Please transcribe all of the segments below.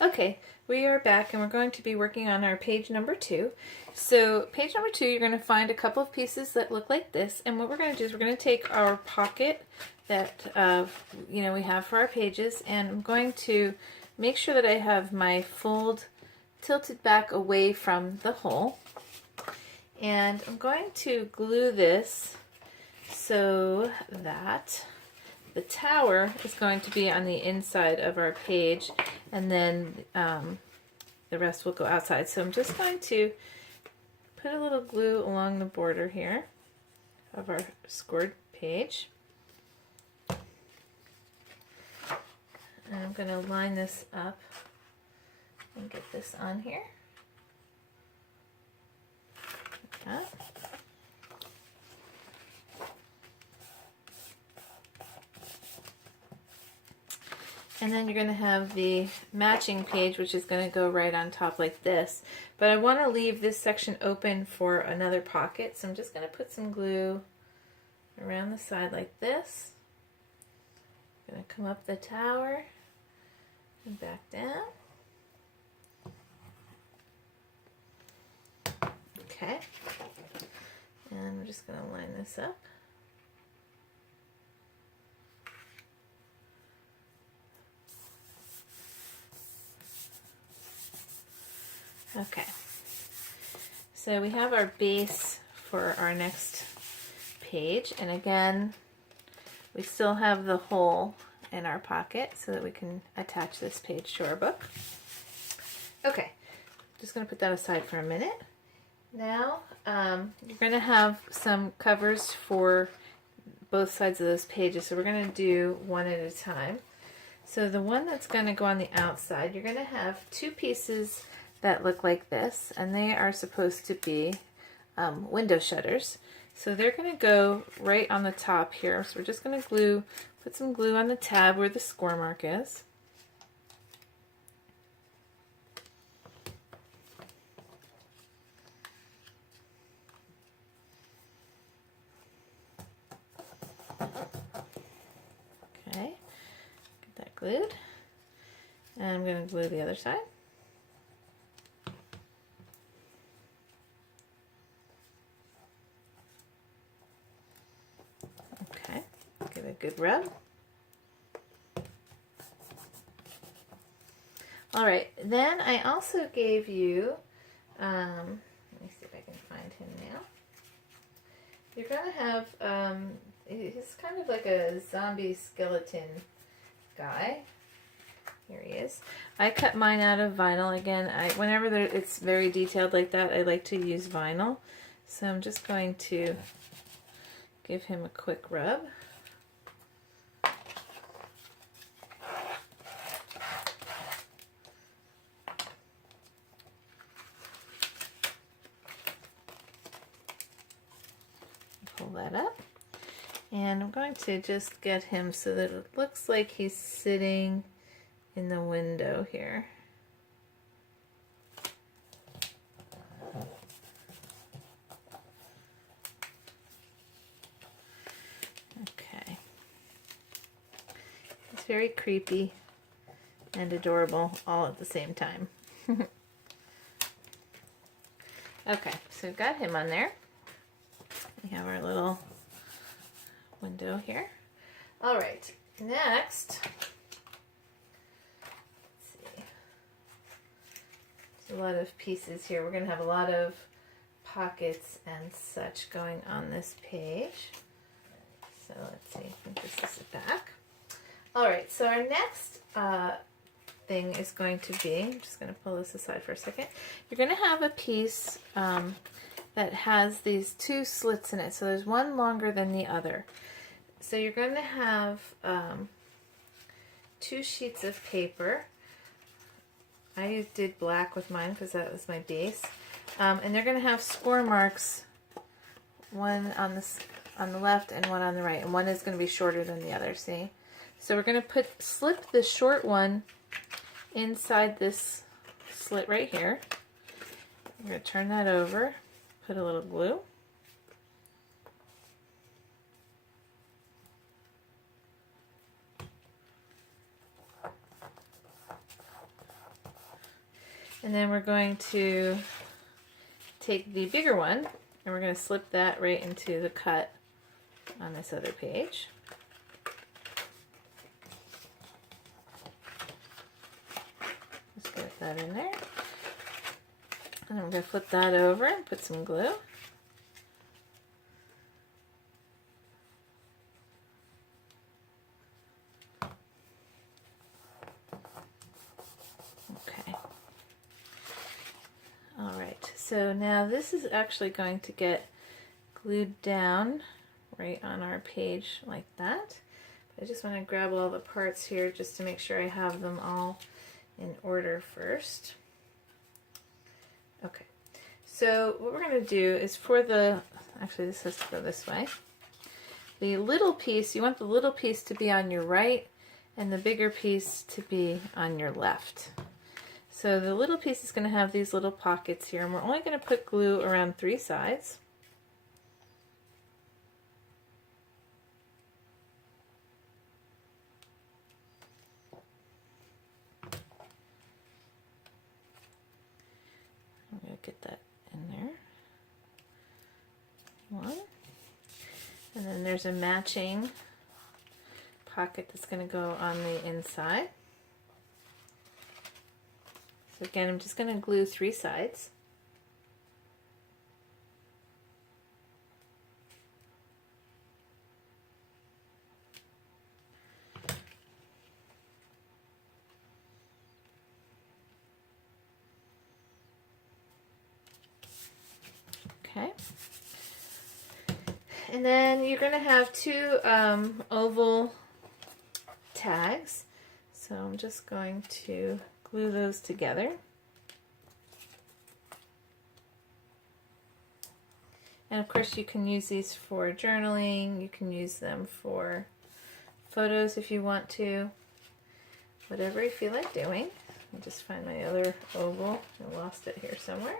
Okay, we are back and we're going to be working on our page number 2. So page number 2, you're going to find a couple of pieces that look like this, and what we're going to do is we're going to take our pocket that we have for our pages, and I'm going to make sure that I have my fold tilted back away from the hole, and I'm going to glue this so that the tower is going to be on the inside of our page, and then the rest will go outside. So I'm just going to put a little glue along the border here of our scored page. And I'm going to line this up and get this on here. Like that. And then you're going to have the matching page, which is going to go right on top like this. But I want to leave this section open for another pocket, so I'm just going to put some glue around the side like this. I'm going to come up the tower and back down. Okay. And I'm just going to line this up. Okay, so we have our base for our next page, and again, we still have the hole in our pocket so that we can attach this page to our book. Okay, just going to put that aside for a minute. Now, you're going to have some covers for both sides of those pages, so we're going to do one at a time. So the one that's going to go on the outside, you're going to have two pieces that look like this, and they are supposed to be window shutters. So they're going to go right on the top here. So we're just going to put some glue on the tab where the score mark is. Okay, get that glued. And I'm going to glue the other side. Give it a good rub. Alright, then I also gave you, let me see if I can find him now. You're going to have, he's kind of like a zombie skeleton guy. Here he is. I cut mine out of vinyl. Again, whenever it's very detailed like that, I like to use vinyl. So I'm just going to give him a quick rub. Pull that up, and I'm going to just get him so that it looks like he's sitting in the window here. Okay. It's very creepy and adorable all at the same time. Okay, so we've got him on there. We have our little window here. All right, next, let's see. There's a lot of pieces here. We're going to have a lot of pockets and such going on this page. So let's see, I think this is it back. All right, so our next thing is going to be, I'm just going to pull this aside for a second. You're going to have a piece that has these two slits in it. So there's one longer than the other. So you're going to have two sheets of paper. I did black with mine because that was my base. And they're going to have score marks, one on the left and one on the right. And one is going to be shorter than the other, see? So we're going to slip the short one inside this slit right here. I'm going to turn that over. Put a little glue. And then we're going to take the bigger one and we're going to slip that right into the cut on this other page. Just get that in there. And I'm going to flip that over and put some glue. Okay. All right, so now this is actually going to get glued down right on our page like that. I just want to grab all the parts here just to make sure I have them all in order first. Okay, so what we're going to do is for the, actually this has to go this way. The little piece, you want the little piece to be on your right and the bigger piece to be on your left. So the little piece is going to have these little pockets here, and we're only going to put glue around 3 sides. I'm going to get that in there. 1. And then there's a matching pocket that's going to go on the inside. So again, I'm just going to glue 3 sides. Okay. And then you're going to have 2 oval tags. So I'm just going to glue those together. And of course you can use these for journaling, you can use them for photos if you want to, whatever you feel like doing. I'll just find my other oval. I lost it here somewhere.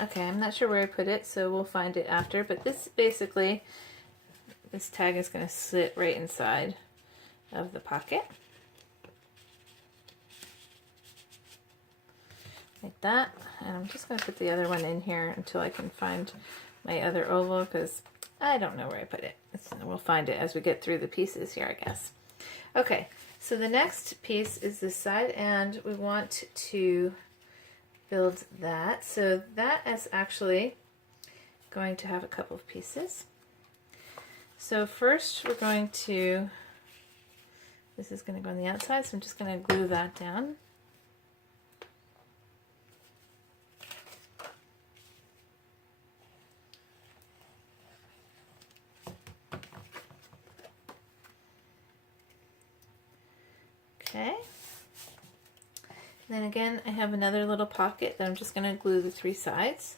Okay, I'm not sure where I put it, so we'll find it after, but this basically, this tag is going to sit right inside of the pocket. Like that. And I'm just going to put the other one in here until I can find my other oval, because I don't know where I put it. We'll find it as we get through the pieces here, I guess. Okay, so the next piece is this side, and we want to build that. So that is actually going to have a couple of pieces. So first we're going to, this is going to go on the outside, so I'm just going to glue that down. Okay. And then again, I have another little pocket that I'm just going to glue the 3 sides.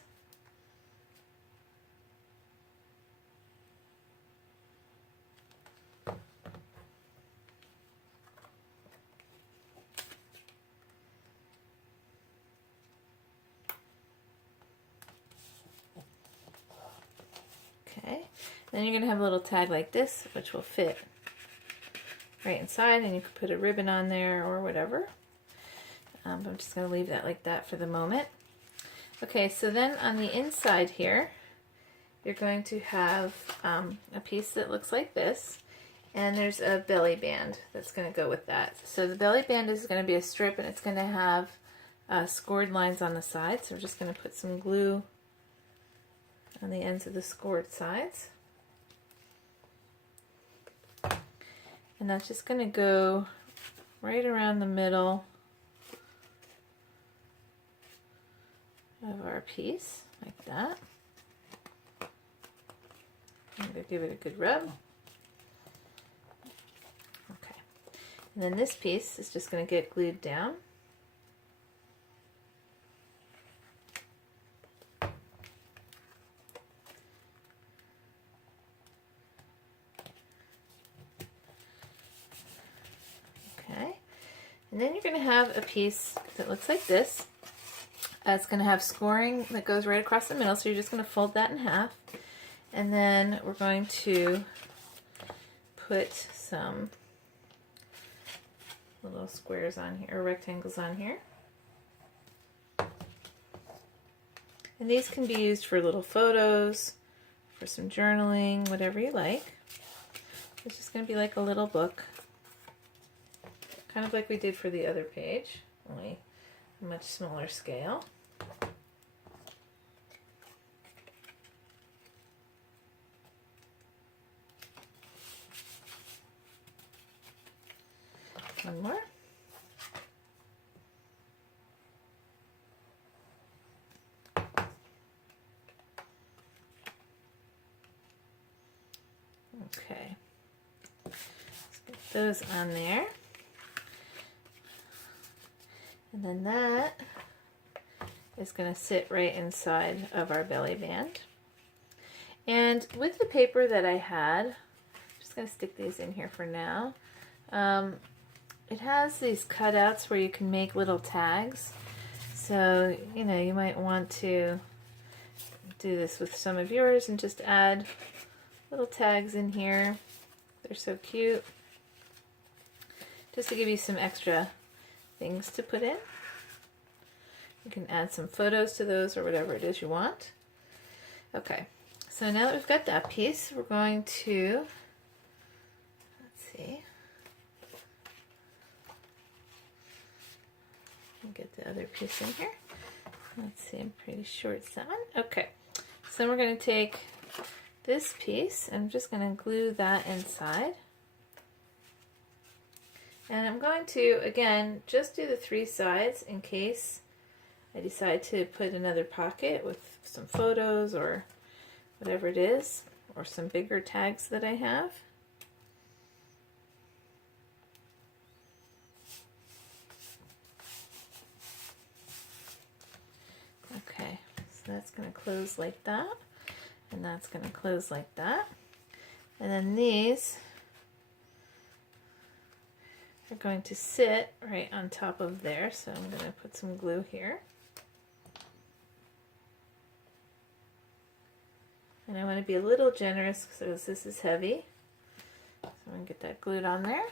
Okay. Then you're going to have a little tag like this, which will fit right inside, and you can put a ribbon on there or whatever. But I'm just going to leave that like that for the moment. Okay, so then on the inside here, you're going to have a piece that looks like this, and there's a belly band that's going to go with that. So the belly band is going to be a strip, and it's going to have scored lines on the sides. So we're just going to put some glue on the ends of the scored sides. And that's just going to go right around the middle of our piece, like that. I'm going to give it a good rub. Okay. And then this piece is just going to get glued down. Okay. And then you're going to have a piece that looks like this. It's going to have scoring that goes right across the middle, so you're just going to fold that in half. And then we're going to put some little squares on here, or rectangles on here. And these can be used for little photos, for some journaling, whatever you like. It's just going to be like a little book, kind of like we did for the other page, only a much smaller scale. One more. Okay. Let's get those on there. And then that is going to sit right inside of our belly band. And with the paper that I had, I'm just going to stick these in here for now. It has these cutouts where you can make little tags. So, you know, you might want to do this with some of yours and just add little tags in here. They're so cute. Just to give you some extra things to put in. You can add some photos to those or whatever it is you want. Okay, so now that we've got that piece, we're going to, let's see, get the other piece in here. Let's see, I'm pretty sure it's that one. Okay, so we're going to take this piece and I'm just going to glue that inside. And I'm going to, again, just do the 3 sides in case I decide to put another pocket with some photos or whatever it is, or some bigger tags that I have. Okay, so that's going to close like that, and that's going to close like that. And then these are going to sit right on top of there, so I'm going to put some glue here. And I want to be a little generous because this is heavy. So I'm going to get that glued on there.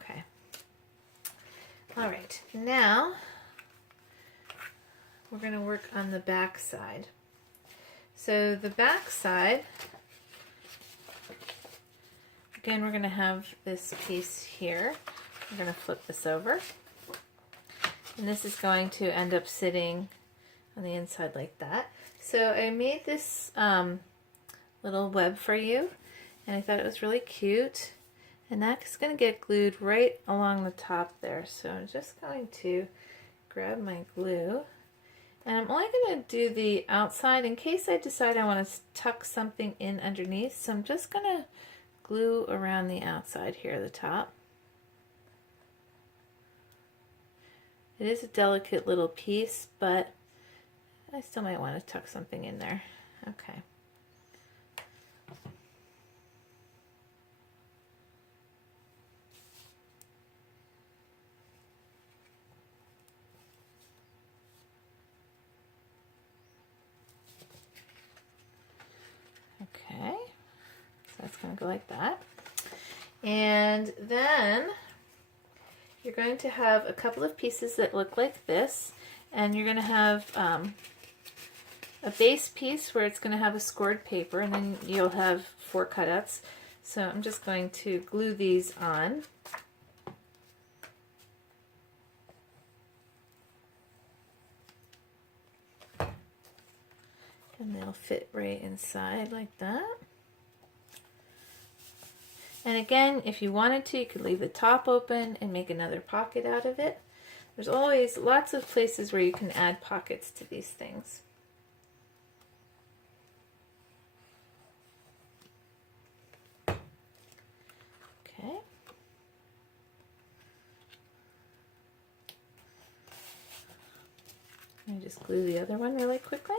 Okay. All right, now we're going to work on the back side. So the back side, again, we're going to have this piece here. We're going to flip this over. And this is going to end up sitting on the inside like that. So I made this little web for you, and I thought it was really cute. And that's going to get glued right along the top there. So I'm just going to grab my glue. And I'm only going to do the outside in case I decide I want to tuck something in underneath. So I'm just going to glue around the outside here, the top. It is a delicate little piece, but I still might want to tuck something in there. Okay. Okay, so that's going to go like that. And then you're going to have a couple of pieces that look like this, and you're going to have a base piece where it's going to have a scored paper, and then you'll have 4 cutouts. So I'm just going to glue these on. And they'll fit right inside like that. And again, if you wanted to, you could leave the top open and make another pocket out of it. There's always lots of places where you can add pockets to these things. Okay. Let me just glue the other one really quickly.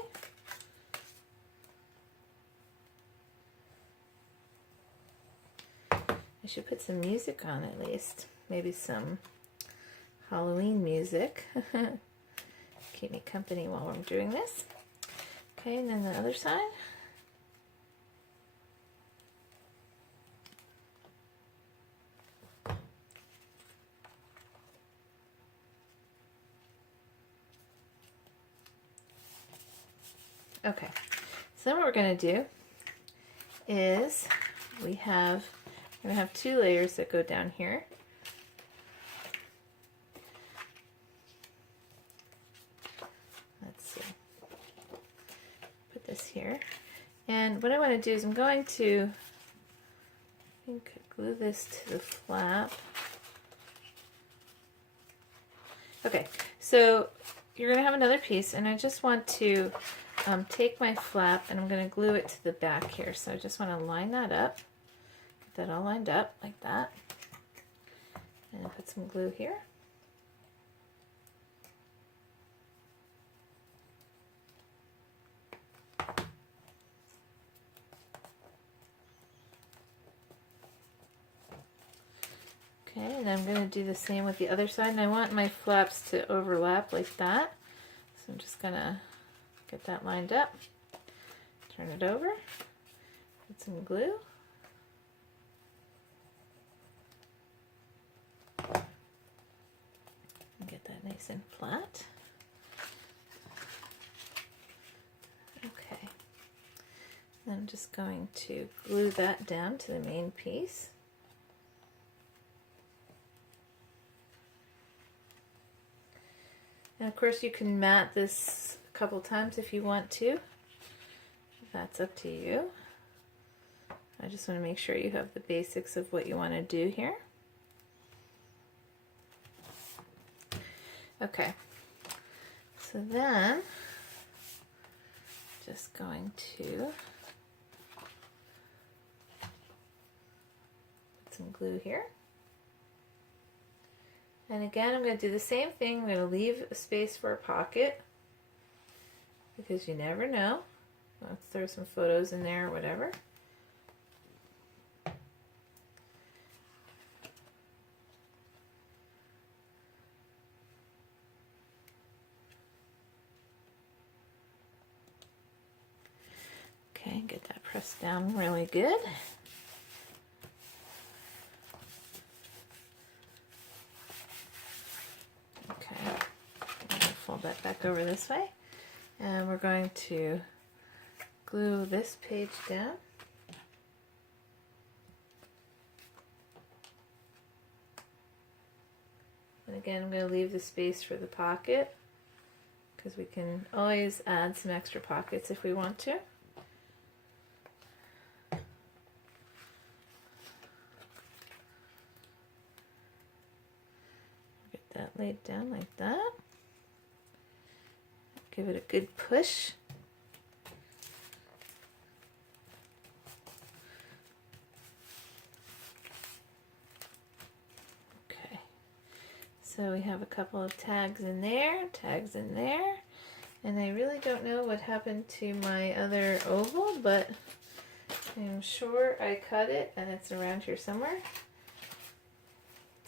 I should put some music on at least. Maybe some Halloween music. Keep me company while I'm doing this. Okay, and then the other side. Okay, so then what we're going to do is we're going to have 2 layers that go down here. Let's see. Put this here. And what I want to do is I'm going to, I think, glue this to the flap. Okay, so you're going to have another piece, and I just want to take my flap and I'm going to glue it to the back here. So I just want to line that up, get that all lined up like that, and put some glue here. Okay, and I'm going to do the same with the other side, and I want my flaps to overlap like that. So I'm just going to get that lined up, turn it over, put some glue, and get that nice and flat. Okay, then I'm just going to glue that down to the main piece. And of course you can mat this a couple times if you want to. That's up to you. I just want to make sure you have the basics of what you want to do here. Okay, so then just going to put some glue here. And again, I'm going to do the same thing. I'm going to leave a space for a pocket because you never know. Let's throw some photos in there or whatever. Okay, get that pressed down really good. Okay, I'm going to fold that back over this way, and we're going to glue this page down. And again, I'm going to leave the space for the pocket because we can always add some extra pockets if we want to. Get that laid down like that. Give it a good push. Okay, so we have a couple of tags in there, and I really don't know what happened to my other oval, but I'm sure I cut it and it's around here somewhere.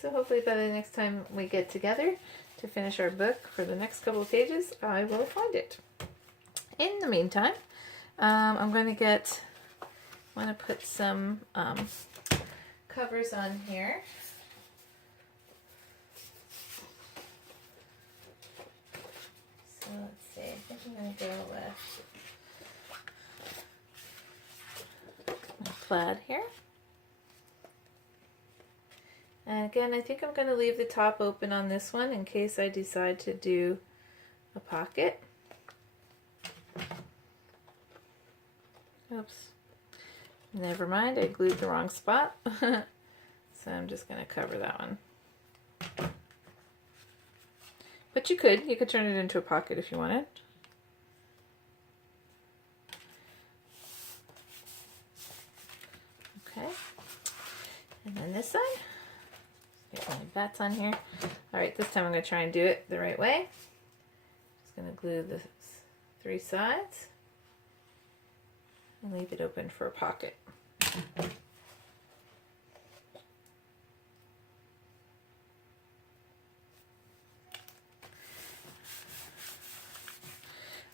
So hopefully by the next time we get together to finish our book for the next couple of pages, I will find it. In the meantime, I'm going to want to put some covers on here. So let's see, I think I'm going to go with my plaid here. And again, I think I'm going to leave the top open on this one in case I decide to do a pocket. Oops. Never mind, I glued the wrong spot. So I'm just going to cover that one. But you could turn it into a pocket if you wanted. Okay. And then this side. Get my bats on here. Alright, this time I'm going to try and do it the right way. Just going to glue the 3 sides and leave it open for a pocket.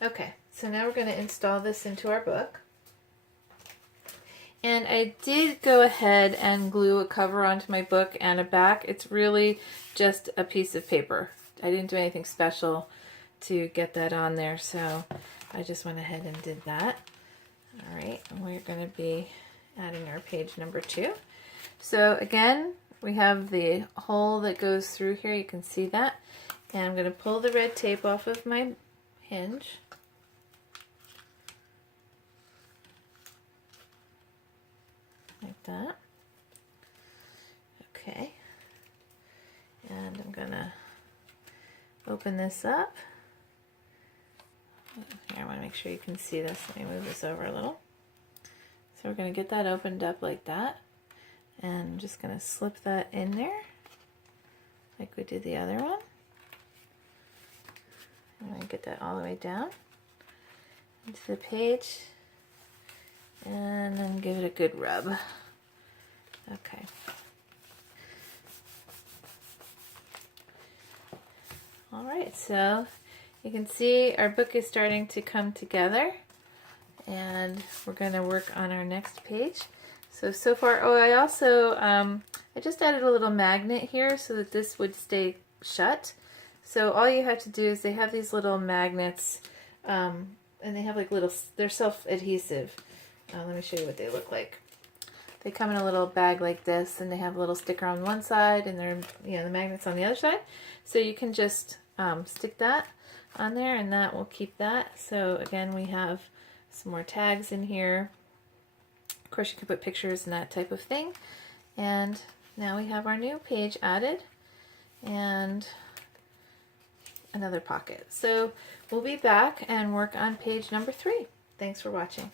Okay, so now we're going to install this into our book. And I did go ahead and glue a cover onto my book and a back. It's really just a piece of paper. I didn't do anything special to get that on there, so I just went ahead and did that. All right, and we're going to be adding our page number 2. So again, we have the hole that goes through here. You can see that. And I'm going to pull the red tape off of my hinge. Like that. Okay. And I'm going to open this up. Here, I want to make sure you can see this. Let me move this over a little. So we're going to get that opened up like that. And I'm just going to slip that in there like we did the other one. I'm going to get that all the way down into the page and then give it a good rub. Okay. All right, so you can see our book is starting to come together, and we're going to work on our next page. So far, oh, I also, I just added a little magnet here so that this would stay shut. So all you have to do is they have these little magnets, and they have like little, they're self-adhesive. Let me show you what they look like. They come in a little bag like this, and they have a little sticker on one side, and they're, the magnets on the other side. So you can just stick that on there, and that will keep that. So again, we have some more tags in here. Of course, you can put pictures and that type of thing. And now we have our new page added, and another pocket. So we'll be back and work on page number 3. Thanks for watching.